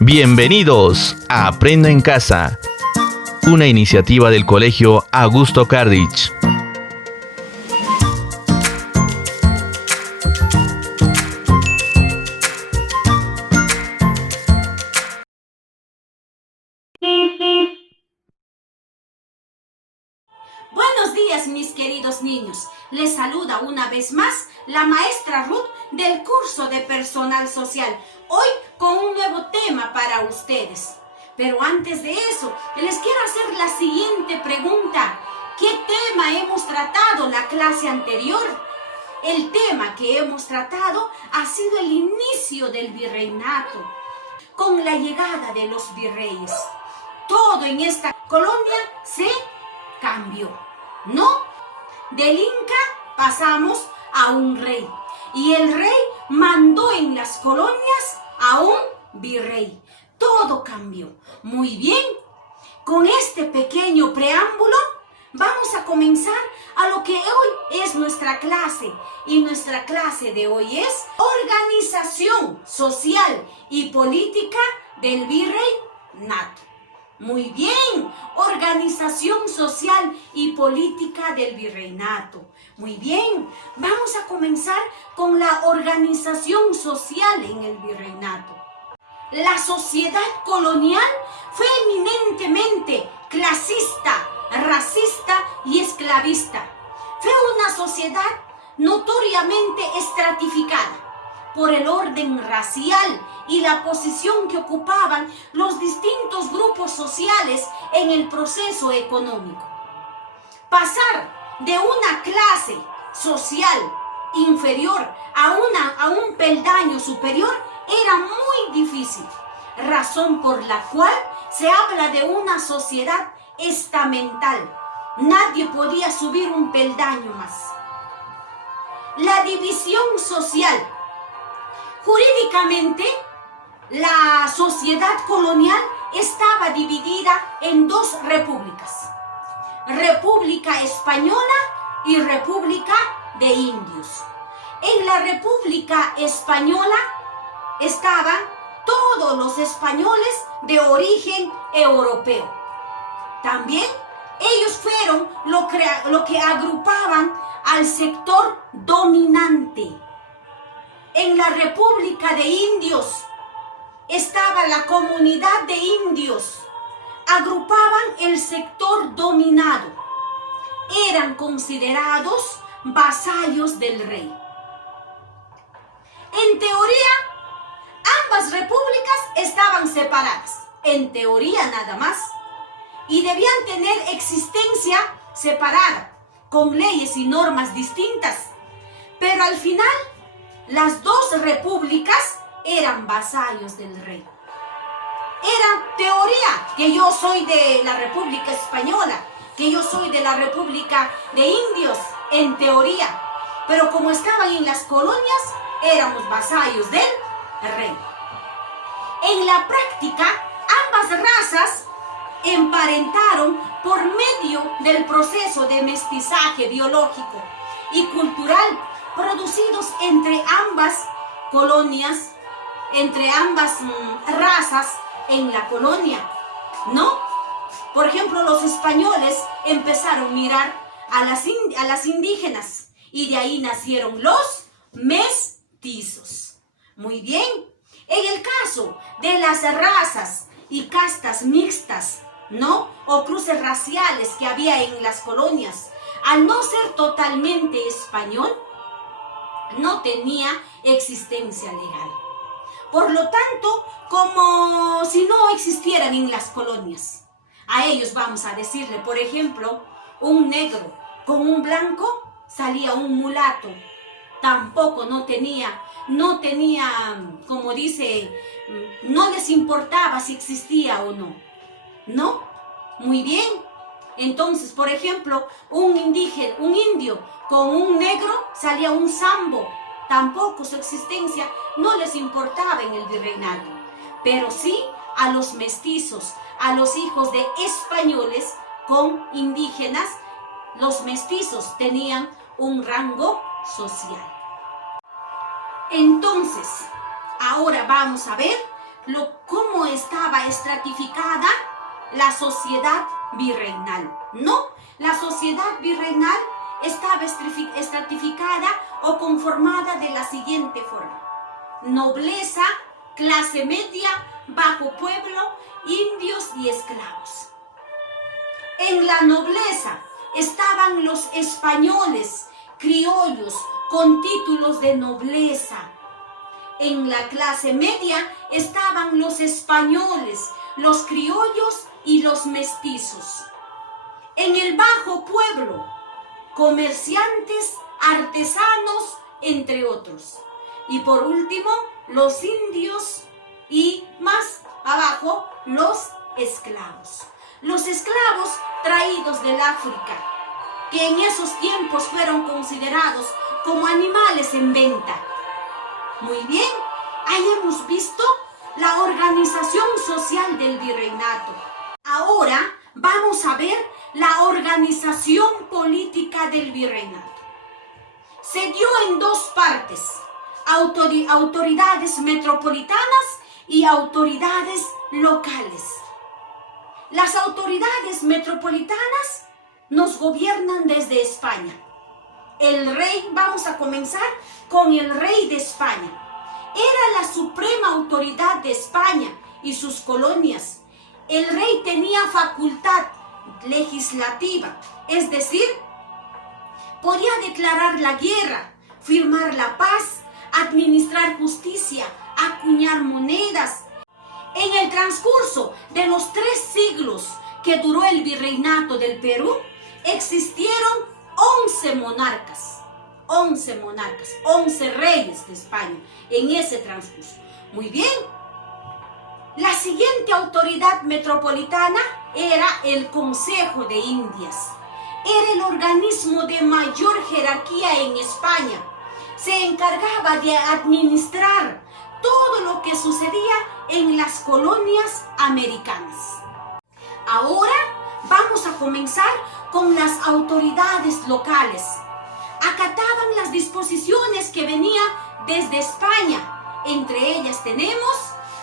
Bienvenidos a Aprendo en Casa, una iniciativa del Colegio Augusto Cardich. Buenos días, mis queridos niños. Les saluda una vez más la maestra Ruth del curso de Personal Social, hoy con un nuevo tema para ustedes. Pero antes de eso, les quiero hacer la siguiente pregunta. ¿Qué tema hemos tratado la clase anterior? El tema que hemos tratado ha sido el inicio del virreinato, con la llegada de los virreyes. Todo en esta colonia se cambió, ¿no? Del Inca pasamos a un rey y el rey mandó en las colonias a un virrey. Todo cambió. Muy bien, con este pequeño preámbulo vamos a comenzar a lo que hoy es nuestra clase. Y nuestra clase de hoy es Organización Social y Política del Virreinato. Muy bien, organización social y política del virreinato. Muy bien, vamos a comenzar con la organización social en el virreinato. La sociedad colonial fue eminentemente clasista, racista y esclavista. Fue una sociedad notoriamente estratificada por el orden racial y la posición que ocupaban los distintos grupos sociales en el proceso económico. Pasar de una clase social inferior a un peldaño superior era muy difícil, razón por la cual se habla de una sociedad estamental. Nadie podía subir un peldaño más. La división social. Jurídicamente, la sociedad colonial estaba dividida en dos repúblicas: República Española y República de Indios. En la República Española estaban todos los españoles de origen europeo. También ellos fueron lo que agrupaban al sector dominante. En la República de Indios estaba la comunidad de indios. Agrupaban el sector dominado. Eran considerados vasallos del rey. En teoría, ambas repúblicas estaban separadas. En teoría nada más. Y debían tener existencia separada, con leyes y normas distintas. Pero al final, las dos repúblicas eran vasallos del rey. Era teoría que yo soy de la República Española, que yo soy de la República de Indios, en teoría. Pero como estaban en las colonias, éramos vasallos del rey. En la práctica, ambas razas emparentaron por medio del proceso de mestizaje biológico y cultural producidos entre ambas colonias, entre ambas razas en la colonia, ¿no? Por ejemplo, los españoles empezaron a mirar a las indígenas y de ahí nacieron los mestizos. Muy bien. En el caso de las razas y castas mixtas, ¿no? O cruces raciales que había en las colonias, al no ser totalmente español, no tenía existencia legal. Por lo tanto, como si no existieran en las colonias. A ellos vamos a decirle, por ejemplo, un negro con un blanco, salía un mulato. Tampoco no tenía, como dice, no les importaba si existía o no. ¿No? Muy bien. Entonces, por ejemplo, un indio con un negro, salía un sambo. Tampoco su existencia no les importaba en el virreinato. Pero sí a los mestizos, a los hijos de españoles con indígenas, los mestizos tenían un rango social. Entonces, ahora vamos a ver cómo estaba estratificada la sociedad virreinal. No, la sociedad virreinal estaba estratificada o conformada de la siguiente forma: nobleza, clase media, bajo pueblo, indios y esclavos. En la nobleza estaban los españoles, criollos, con títulos de nobleza. En la clase media estaban los españoles, los criollos y los mestizos. En el bajo pueblo, comerciantes, artesanos, entre otros. Y por último, los indios y más abajo, los esclavos. Los esclavos traídos del África, que en esos tiempos fueron considerados como animales en venta. Muy bien, ahí hemos visto la organización social del virreinato. Ahora vamos a ver la organización política del virreinato. Se dio en dos partes: autoridades metropolitanas y autoridades locales. Las autoridades metropolitanas nos gobiernan desde España. El rey, vamos a comenzar con el rey de España. Era la suprema autoridad de España y sus colonias. El rey tenía facultad legislativa, es decir, podía declarar la guerra, firmar la paz, administrar justicia, acuñar monedas. En el transcurso de los 3 siglos que duró el virreinato del Perú, existieron 11 monarcas, 11 reyes de España en ese transcurso. Muy bien, la siguiente autoridad metropolitana era el Consejo de Indias. Era el organismo de mayor jerarquía en España. Se encargaba de administrar todo lo que sucedía en las colonias americanas. Ahora vamos a comenzar con las autoridades locales. Acataban las disposiciones que venían desde España. Entre ellas tenemos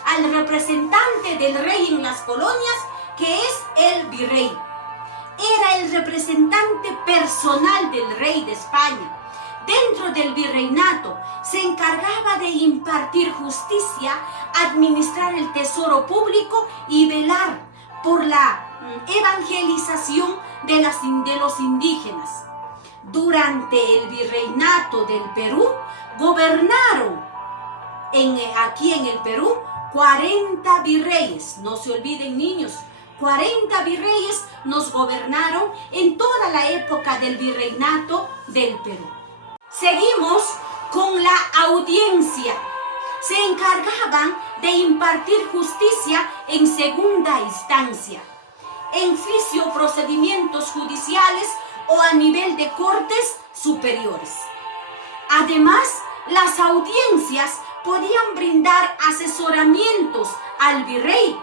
al representante del rey en las colonias, que es el virrey. Era el representante personal del rey de España. Dentro del virreinato se encargaba de impartir justicia, administrar el tesoro público y velar por la evangelización de los indígenas. Durante el virreinato del Perú, gobernaron aquí en el Perú 40 virreyes. No se olviden, niños, 40 virreyes nos gobernaron en toda la época del virreinato del Perú. Seguimos con la audiencia. Se encargaban de impartir justicia en segunda instancia, en juicio, procedimientos judiciales o a nivel de cortes superiores. Además, las audiencias podían brindar asesoramientos al virrey.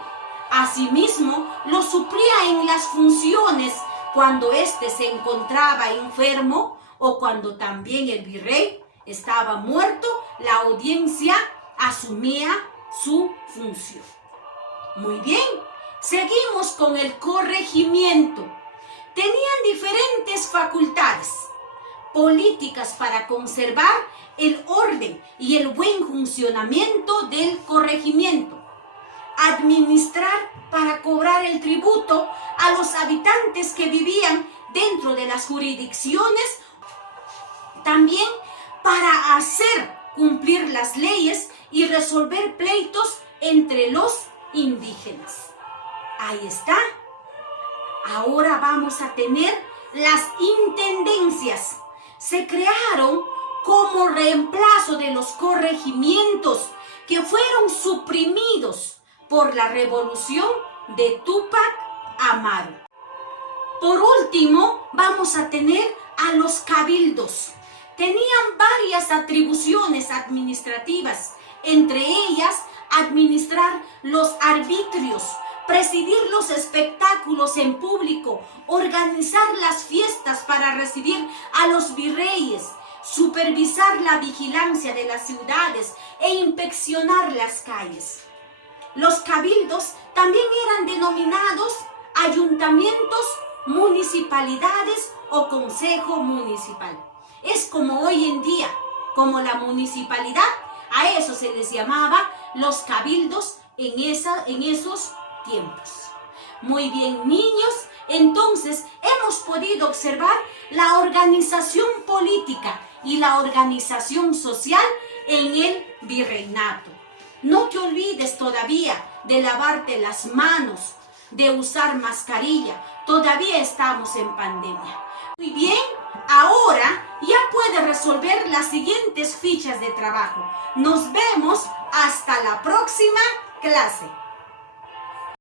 Asimismo, lo suplía en las funciones cuando éste se encontraba enfermo o cuando también el virrey estaba muerto. La audiencia asumía su función. Muy bien, seguimos con el corregimiento. Tenían diferentes facultades políticas para conservar el orden y el buen funcionamiento del corregimiento. Administrar para cobrar el tributo a los habitantes que vivían dentro de las jurisdicciones. También para hacer cumplir las leyes y resolver pleitos entre los indígenas. Ahí está. Ahora vamos a tener las intendencias. Se crearon como reemplazo de los corregimientos que fueron suprimidos por la revolución de Túpac Amaru. Por último, vamos a tener a los cabildos. Tenían varias atribuciones administrativas, entre ellas administrar los arbitrios, presidir los espectáculos en público, organizar las fiestas para recibir a los virreyes, supervisar la vigilancia de las ciudades e inspeccionar las calles. Los cabildos también eran denominados ayuntamientos, municipalidades o consejo municipal. Es como hoy en día, como la municipalidad, a eso se les llamaba los cabildos en esos tiempos. Muy bien, niños, entonces hemos podido observar la organización política y la organización social en el virreinato. No te olvides todavía de lavarte las manos, de usar mascarilla. Todavía estamos en pandemia. Muy bien, ahora ya puedes resolver las siguientes fichas de trabajo. Nos vemos hasta la próxima clase.